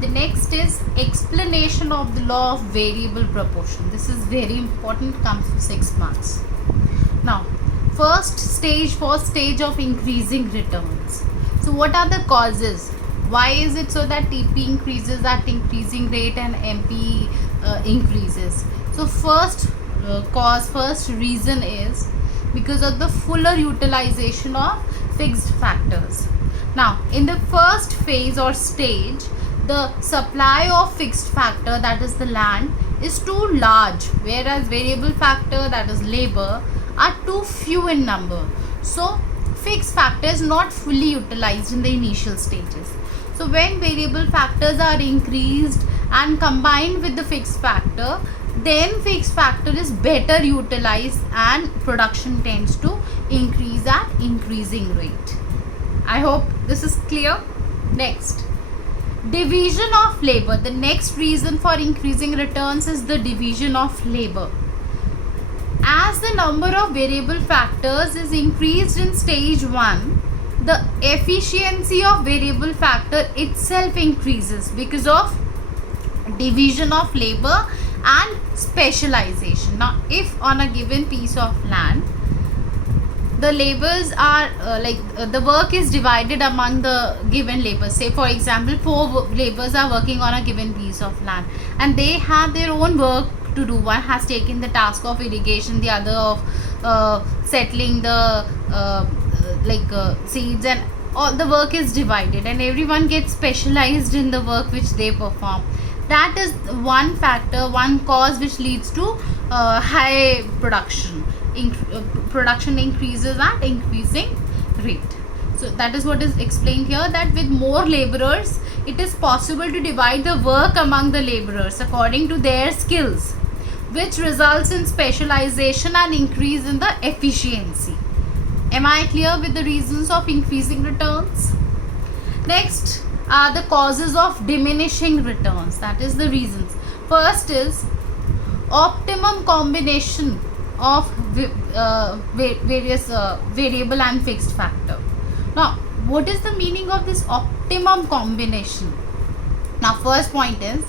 The next is explanation of the law of variable proportion. This is very important, comes to 6 marks. Now, first stage of increasing returns. So what are the causes? Why is it so that TP increases at increasing rate and MP increases? So first reason is because of the fuller utilization of fixed factors. Now, in the first phase or stage, the supply of fixed factor, that is the land, is too large, whereas variable factor, that is labor, are too few in number. So fixed factor is not fully utilized in the initial stages. So when variable factors are increased and combined with the fixed factor, then fixed factor is better utilized and production tends to increase at increasing rate. I hope this is clear. Next, division of labor. The next reason for increasing returns is the division of labor. As the number of variable factors is increased in stage 1, the efficiency of variable factor itself increases because of division of labor and specialization. Now, if on a given piece of land, the labors are the work is divided among the given labors. Say for example, 4 laborers are working on a given piece of land and they have their own work to do. One has taken the task of irrigation, the other of settling the seeds, and all the work is divided and everyone gets specialized in the work which they perform. That is one factor, one cause which leads to high production. Production increases at increasing rate. So that is what is explained here, that with more laborers it is possible to divide the work among the laborers according to their skills, which results in specialization and increase in the efficiency. Am I clear with the reasons of increasing returns? Next are the causes of diminishing returns, that is the reasons. First is optimum combination of various variable and fixed factor. Now, what is the meaning of this optimum combination? Now, first point is,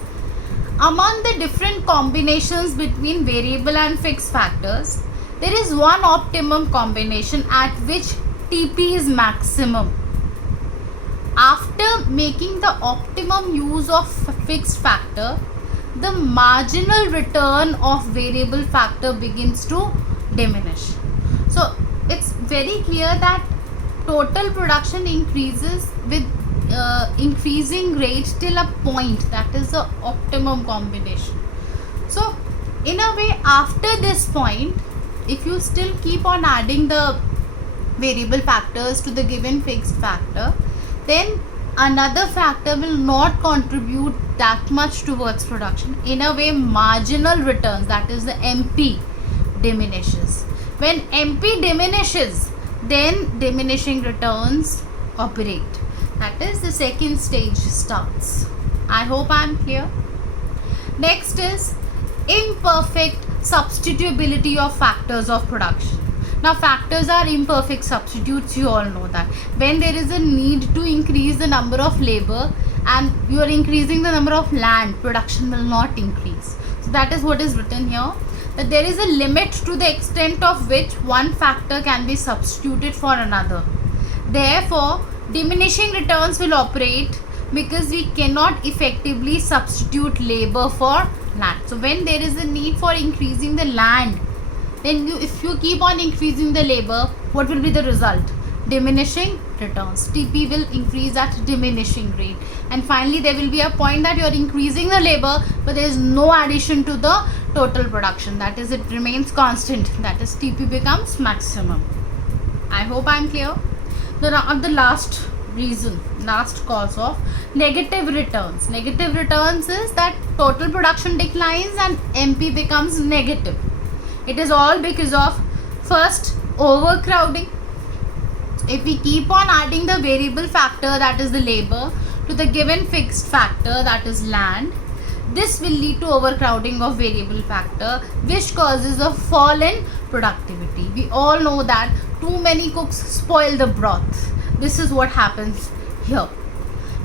among the different combinations between variable and fixed factors, there is one optimum combination at which TP is maximum. After making the optimum use of fixed factor, the marginal return of variable factor begins to diminish. So it's very clear that total production increases with increasing rate till a point, that is the optimum combination. So in a way, after this point, if you still keep on adding the variable factors to the given fixed factor, then another factor will not contribute that much towards production. In a way, marginal returns, that is the MP, diminishes. When MP diminishes, then diminishing returns operate. That is, the second stage starts. I hope I am clear. Next is imperfect substitutability of factors of production. Now, factors are imperfect substitutes, you all know that. When there is a need to increase the number of labor and you are increasing the number of land, production will not increase. So that is what is written here, that there is a limit to the extent of which one factor can be substituted for another. Therefore, diminishing returns will operate because we cannot effectively substitute labor for land. So when there is a need for increasing the land, then if you keep on increasing the labor, what will be the result? Diminishing returns. TP will increase at diminishing rate, and finally there will be a point that you are increasing the labor but there is no addition to the total production, that is, it remains constant, that is, TP becomes maximum. I hope I am clear. Now the last reason, last cause of negative returns. Negative returns is that total production declines and MP becomes negative. It is all because of, first, overcrowding. If we keep on adding the variable factor, that is the labor, to the given fixed factor, that is land, this will lead to overcrowding of variable factor, which causes a fall in productivity. We all know that too many cooks spoil the broth. This is what happens here.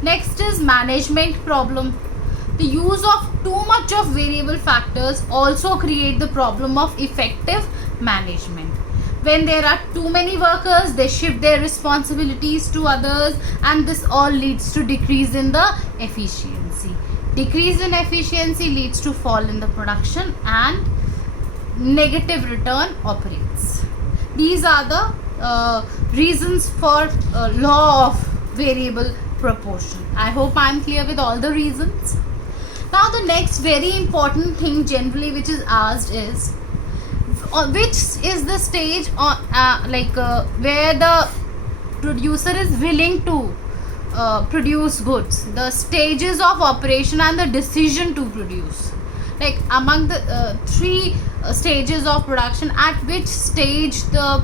Next is management problem. The use of too much of variable factors also create the problem of effective management. When there are too many workers, they shift their responsibilities to others, and this all leads to decrease in the efficiency. Decrease in efficiency leads to fall in the production, and negative return operates. These are the reasons for law of variable proportion. I hope I am clear with all the reasons. Now the next very important thing generally which is asked is which is the stage where the producer is willing to produce goods, the stages of operation and the decision to produce. Like among the three stages of production, at which stage the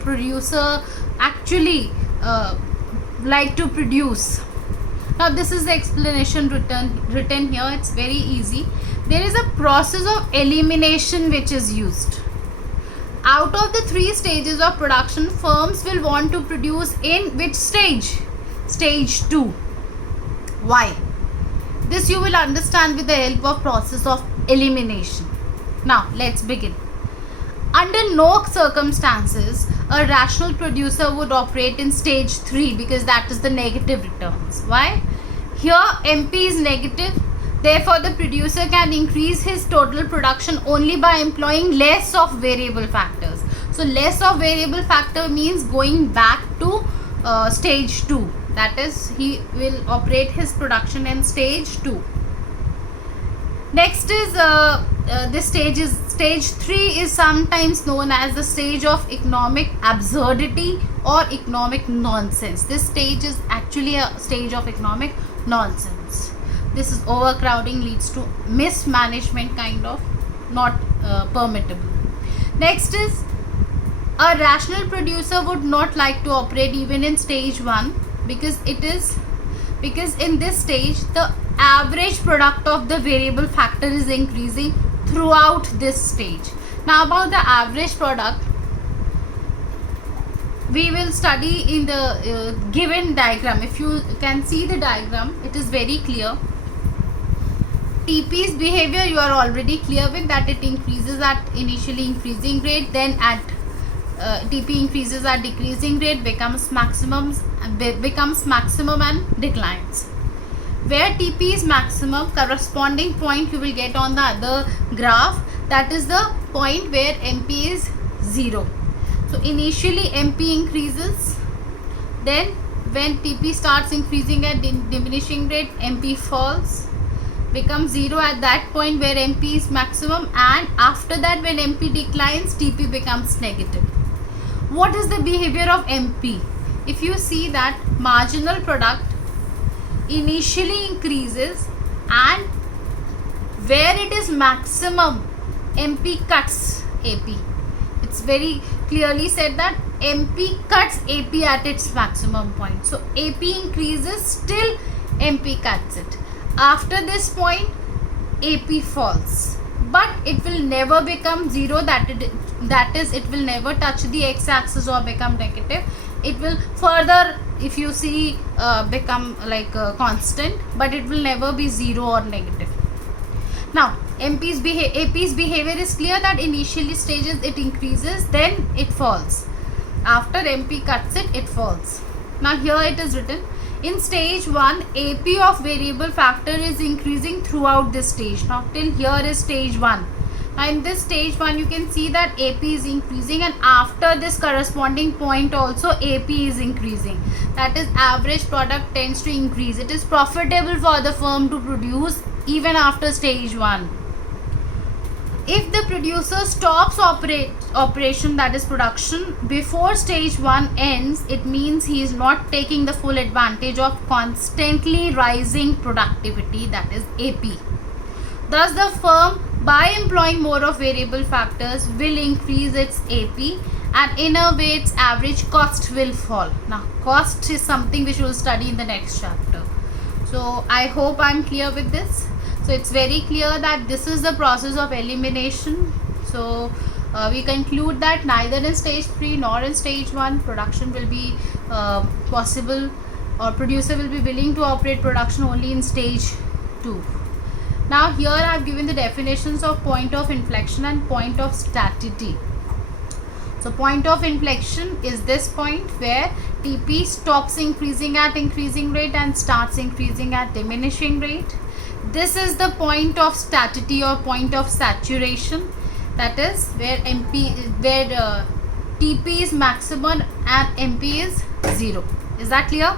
producer actually like to produce. Now this is the explanation written here. It's very easy. There is a process of elimination which is used. Out of the three stages of production, firms will want to produce in which stage? Stage 2. Why? This you will understand with the help of process of elimination. Now let's begin. Under no circumstances a rational producer would operate in stage 3, because that is the negative returns. Why? Here MP is negative, therefore the producer can increase his total production only by employing less of variable factors. So less of variable factor means going back to stage 2, that is he will operate his production in stage 2. Next is this stage 3 is sometimes known as the stage of economic absurdity or economic nonsense. This stage is actually a stage of economic nonsense. This is overcrowding leads to mismanagement, kind of not permittable. Next is a rational producer would not like to operate even in stage 1, because in this stage the average product of the variable factor is increasing throughout this stage. Now about the average product, we will study in the given diagram. If you can see the diagram, it is very clear. TP's behavior you are already clear with, that it increases at initially increasing rate, then at TP increases at decreasing rate, becomes maximum and declines. Where TP is maximum, corresponding point you will get on the other graph, that is the point where MP is 0. So initially MP increases, then when TP starts increasing at diminishing rate, MP falls, becomes 0 at that point where MP is maximum, and after that when MP declines, TP becomes negative. What is the behavior of MP? If you see that marginal product initially increases, and where it is maximum, MP cuts AP. It's very clearly said that MP cuts AP at its maximum point. So AP increases, still MP cuts it. After this point AP falls, but it will never become 0, that is it will never touch the x-axis or become negative. It will further, if you see, become like constant, but it will never be 0 or negative. Now AP's behavior is clear, that initially stages it increases, then it falls. After MP cuts it, it falls. Now here it is written, in stage 1 AP of variable factor is increasing throughout this stage. Now till here is stage 1. Now in this stage 1 you can see that AP is increasing, and after this corresponding point also AP is increasing. That is average product tends to increase. It is profitable for the firm to produce even after stage 1. If the producer stops operation, that is production, before stage 1 ends, it means he is not taking the full advantage of constantly rising productivity, that is AP. Thus the firm, by employing more of variable factors, will increase its AP, and in a way its average cost will fall. Now cost is something which we will study in the next chapter. So I hope I am clear with this. So it's very clear that this is the process of elimination. So we conclude that neither in stage 3 nor in stage 1 production will be possible or producer will be willing to operate production only in stage 2. Now here I have given the definitions of point of inflection and point of staticity. So point of inflection is this point where Tp stops increasing at increasing rate and starts increasing at diminishing rate. This is the point of staticity or point of saturation, that is where Tp is maximum and Mp is 0. Is that clear?